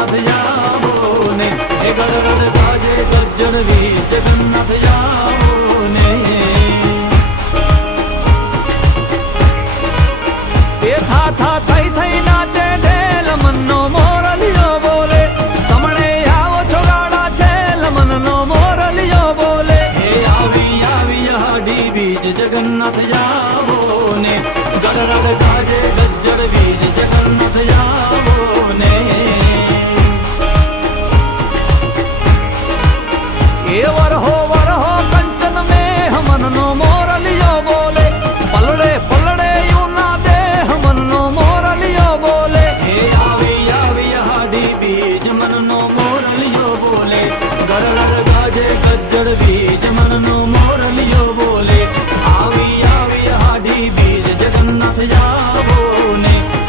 જગન્નાથ જાવો ને, હે ગણગણ બાજે ગજણવી જગન્નાથ જાવો ને। એ થા થા